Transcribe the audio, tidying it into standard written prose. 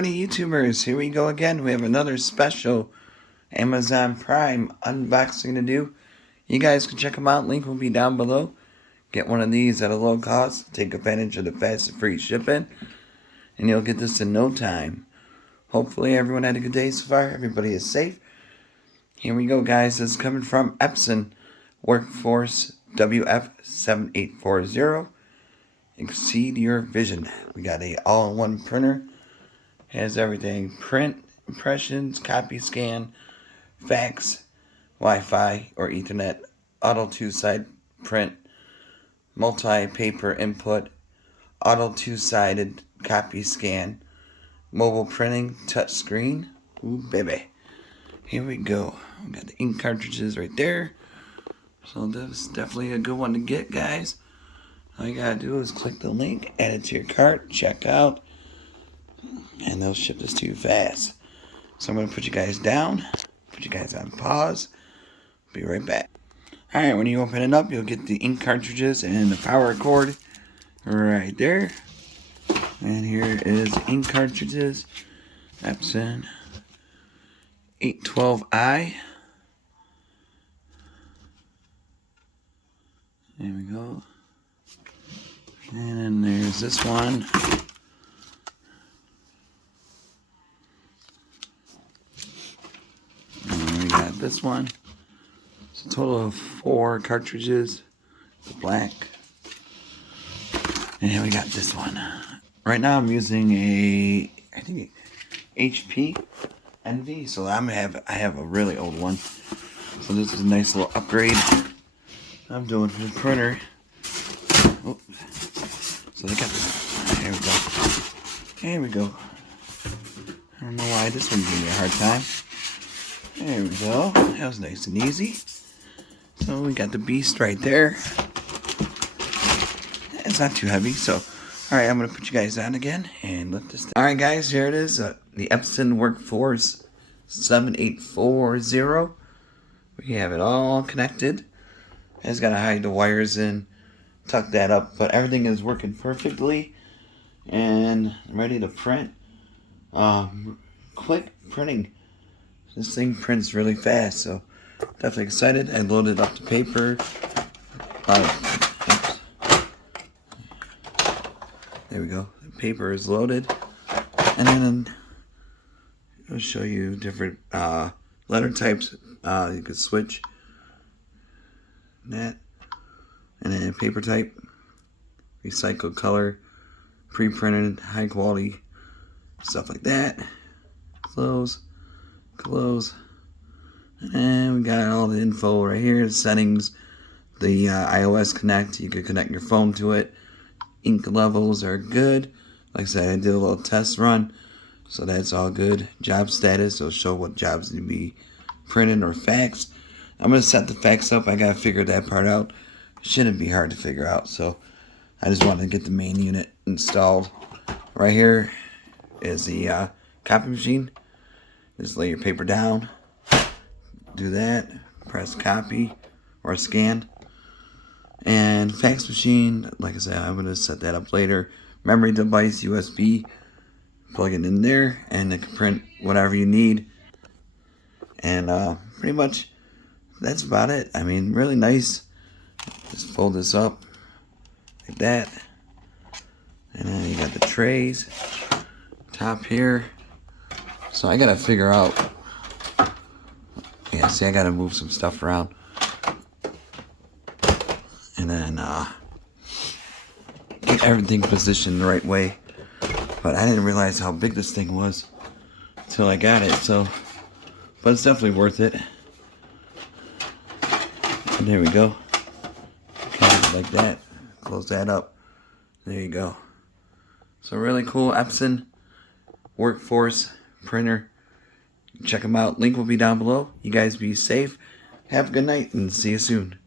Alrighty, YouTubers, here we go again. We have another special Amazon Prime unboxing to do. You guys can check them out. Link will be down below. Get one of these at a low cost. Take advantage of the fast and free shipping. And you'll get this in no time. Hopefully everyone had a good day so far. Everybody is safe. Here we go, guys. This is coming from Epson Workforce WF7840. Exceed your vision. We got a all-in-one printer. Has everything: print, impressions, copy, scan, fax, Wi-Fi or Ethernet, auto two-side print, multi-paper input, auto two-sided copy, scan, mobile printing, touch screen. Ooh, baby. Here we go. We got the ink cartridges right there. So this is definitely a good one to get, guys. All you gotta do is click the link, add it to your cart, check out, and they'll ship this to you fast. So I'm gonna put you guys down, put you guys on pause, be right back. Alright, when you open it up, you'll get the ink cartridges and the power cord right there. And here is the ink cartridges, Epson 812i. There we go. And then there's this one. And we got this one. It's a total of 4 cartridges. The black. And then we got this one. Right now I'm using I think HP Envy. So I have a really old one. So this is a nice little upgrade I'm doing for the printer. Oh. So they got this. There we go. I don't know why this one gave me a hard time. There we go. That was nice and easy. So we got the beast right there. It's not too heavy. So, alright, I'm going to put you guys on again and lift this down. Alright, guys, here it is. The Epson Workforce 7840. We have it all connected. I just got to hide the wires in. Tuck that up, but everything is working perfectly and I'm ready to print. Quick printing. This thing prints really fast, so definitely excited. I loaded up the paper. There we go. The paper is loaded, and then I'll show you different letter types. You could switch that. And then paper type, recycled color, pre-printed, high quality, stuff like that. Close. And we got all the info right here, the settings, the iOS Connect. You could connect your phone to it. Ink levels are good. Like I said, I did a little test run, so that's all good. Job status, it'll show what jobs need to be printed or faxed. I'm going to set the fax up. I got to figure that part out. Shouldn't be hard to figure out, so I just wanted to get the main unit installed. Right here is the copy machine. Just lay your paper down, do that, press copy or scan. And fax machine, like I said, I'm going to set that up later. Memory device, USB, plug it in there and it can print whatever you need. And pretty much that's about it. I mean, really nice. Just fold this up like that, and then you got the trays top here. So I gotta figure out, yeah, see, I gotta move some stuff around, and then get everything positioned the right way. But I didn't realize how big this thing was until I got it. So, but it's definitely worth it. And there we go. Like that. Close that up. There you go. So really cool Epson Workforce printer. Check them out. Link will be down below. You guys be safe. Have a good night and see you soon.